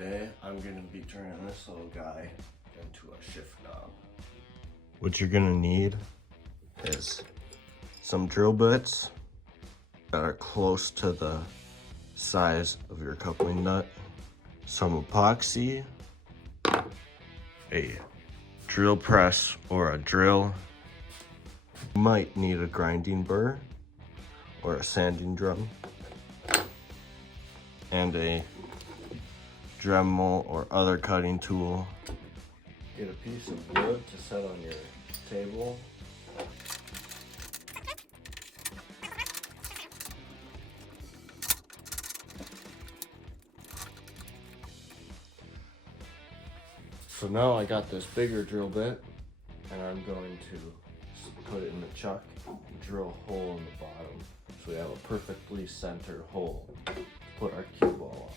Today I'm going to be turning this little guy into a shift knob. What you're going to need is some drill bits that are close to the size of your coupling nut, some epoxy, a drill press or a drill. You might need a grinding burr or a sanding drum, and a Dremel or other cutting tool. Get a piece of wood to set on your table. So now I got this bigger drill bit, and I'm going to put it in the chuck and drill a hole in the bottom so we have a perfectly centered hole to put our cue ball on.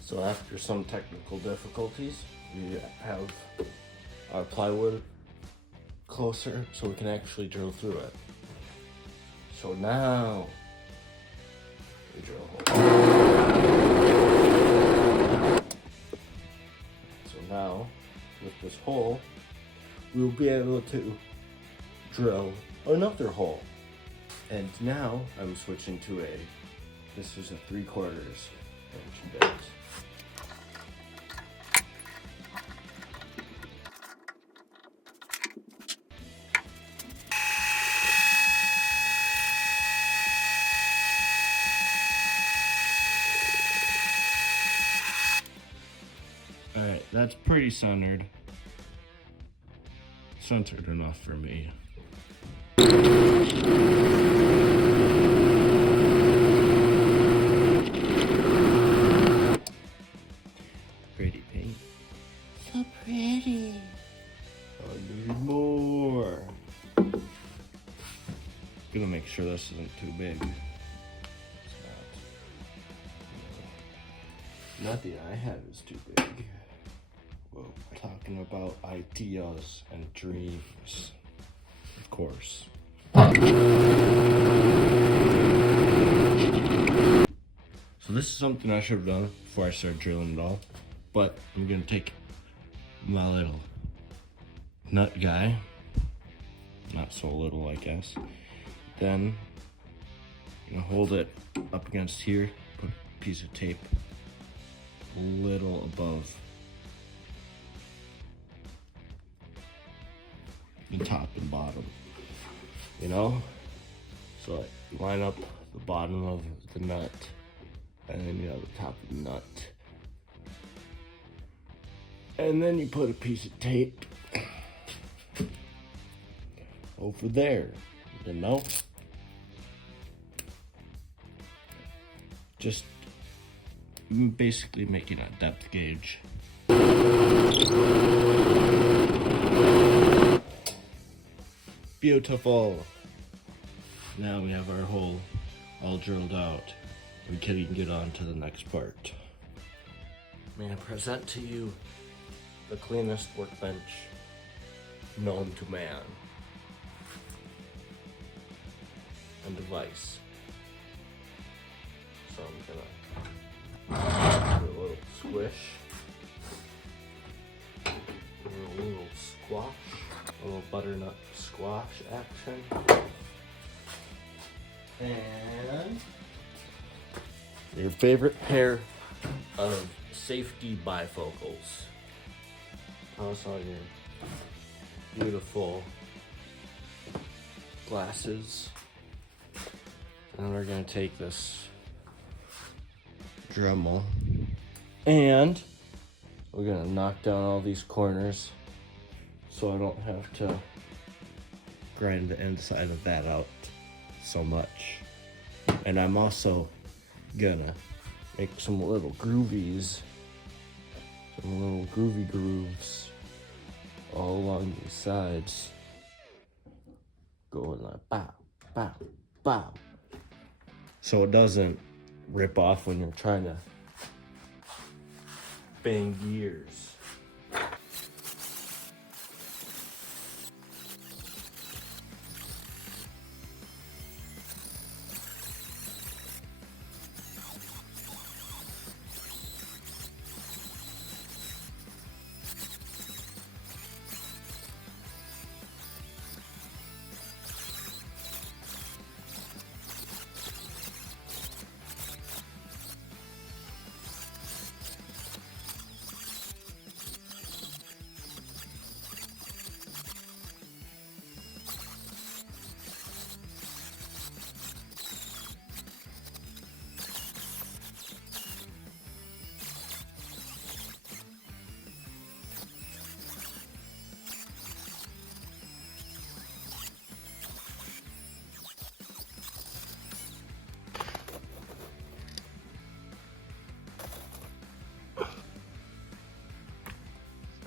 So after some technical difficulties, we have our plywood closer so we can actually drill through it. So now we drill a hole. So now with this hole, we'll be able to drill another hole. And now I'm switching to this is a 3/4 inch bit. Alright, that's pretty centered. Centered enough for me. Pretty paint. So pretty. I need more. Gonna make sure this isn't too big. It's not. Nothing I have is too big. Well, talking about ideas and dreams, of course. So this is something I should have done before I started drilling it all, but I'm gonna take my little nut guy, not so little I guess, then I'm gonna hold it up against here, put a piece of tape a little above the top and bottom, you know? So I line up the bottom of the nut, and then you have the top of the nut. And then you put a piece of tape over there, you know? Just basically making a depth gauge. Beautiful. Now we have our hole all drilled out. We can even get on to the next part. May I present to you the cleanest workbench known to man. And device. So I'm gonna do a little squish. A little squash. A little butternut squash action. And your favorite pair of safety bifocals. Toss on your beautiful glasses. And we're gonna take this Dremel and we're gonna knock down all these corners so I don't have to grind the inside of that out so much. And I'm also gonna make some little groovies, some little groovy grooves all along these sides, going like bow, bow, bow, so it doesn't rip off when you're trying to bang gears.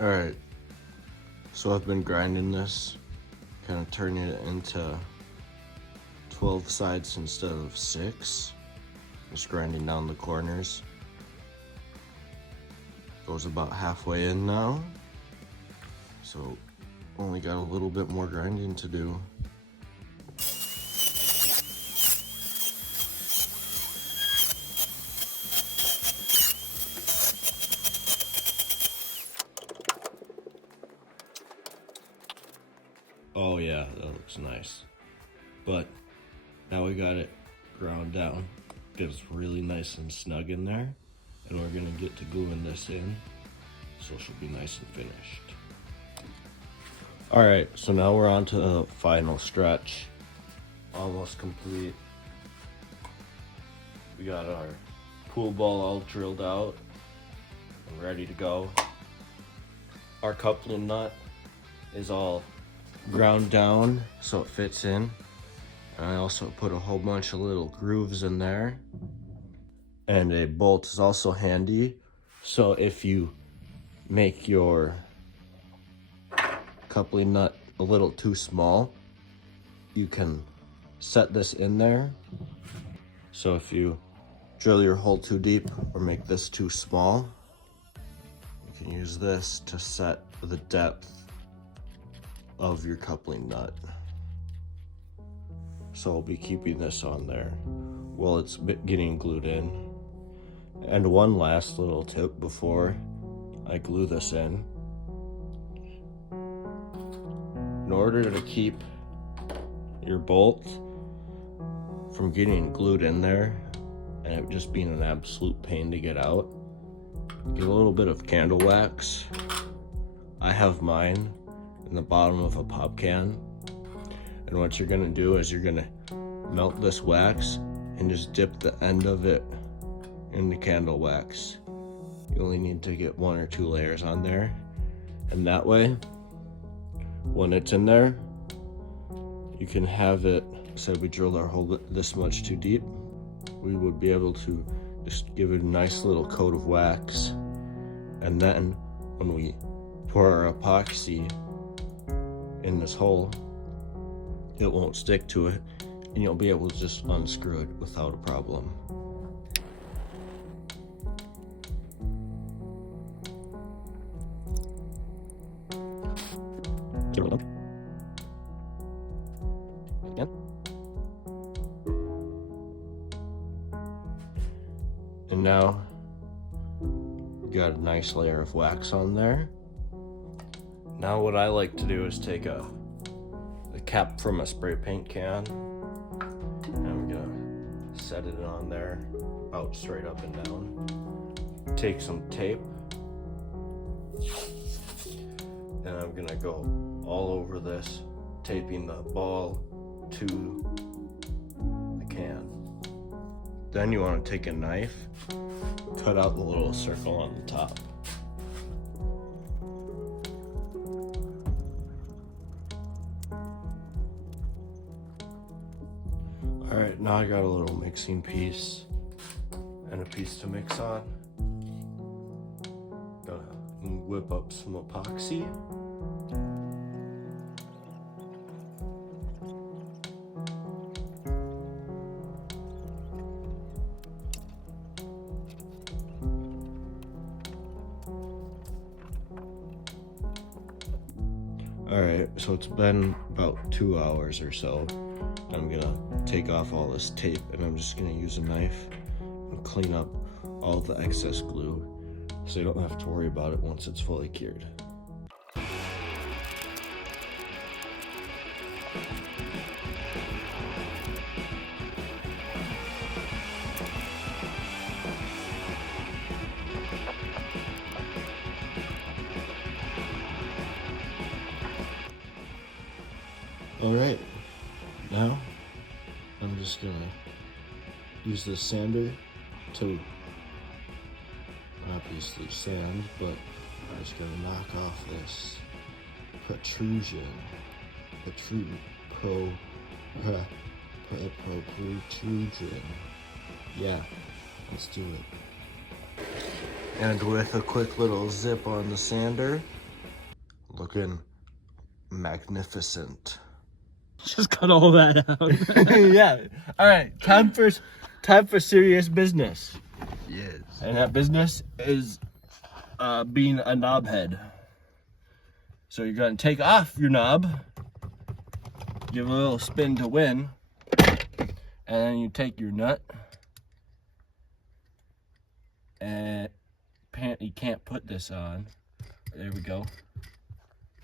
All right, so I've been grinding this, kind of turning it into 12 sides instead of 6. Just grinding down the corners. Goes about halfway in now. So only got a little bit more grinding to do. Oh yeah, that looks nice. But now we got it ground down. Gets really nice and snug in there. And we're gonna get to gluing this in, so she'll be nice and finished. All right, so now we're on to the final stretch. Almost complete. We got our pool ball all drilled out and ready to go. Our coupling nut is all ground down so it fits in. And I also put a whole bunch of little grooves in there. And a bolt is also handy. So if you make your coupling nut a little too small, you can set this in there. So if you drill your hole too deep or make this too small, you can use this to set the depth of your coupling nut. So I'll be keeping this on there while it's getting glued in. And one last little tip before I glue this in. In order to keep your bolt from getting glued in there and it just being an absolute pain to get out, get a little bit of candle wax. I have mine in the bottom of a pop can. And what you're gonna do is you're gonna melt this wax and just dip the end of it in the candle wax. You only need to get 1 or 2 layers on there. And that way, when it's in there, you can have it, say we drilled our hole this much too deep, we would be able to just give it a nice little coat of wax. And then when we pour our epoxy in this hole, it won't stick to it and you'll be able to just unscrew it without a problem. And now we got a nice layer of wax on there. Now what I like to do is take the cap from a spray paint can and I'm gonna set it on there, out straight up and down. Take some tape and I'm gonna go all over this, taping the ball to the can. Then you want to take a knife, cut out the little circle on the top. All right, now I got a little mixing piece and a piece to mix on. Gonna whip up some epoxy. Alright, so it's been about 2 hours or so. I'm gonna take off all this tape and I'm just gonna use a knife and clean up all the excess glue so you don't have to worry about it once it's fully cured. Alright, now I'm just gonna use this sander to obviously sand, but I'm just gonna knock off this protrusion. Protrusion. Yeah, let's do it. And with a quick little zip on the sander, looking magnificent. Just cut all that out. Yeah. All right. Time for serious business. Yes. And that business is being a knob head. So you're gonna take off your knob, give it a little spin to win, and then you take your nut, and apparently you can't put this on. There we go.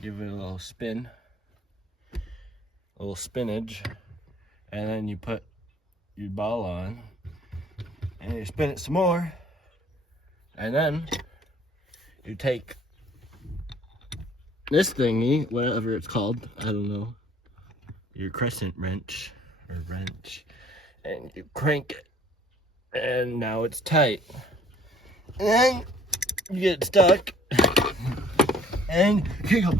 Give it a little spin, a little spinach, and then you put your ball on, and you spin it some more, and then you take this thingy, whatever it's called, I don't know, your crescent wrench, and you crank it, and now it's tight. And then you get stuck, and you go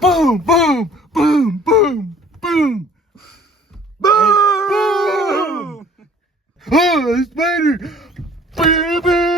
boom, boom, boom, boom, boom, boom, boom. Oh, spider! Baby!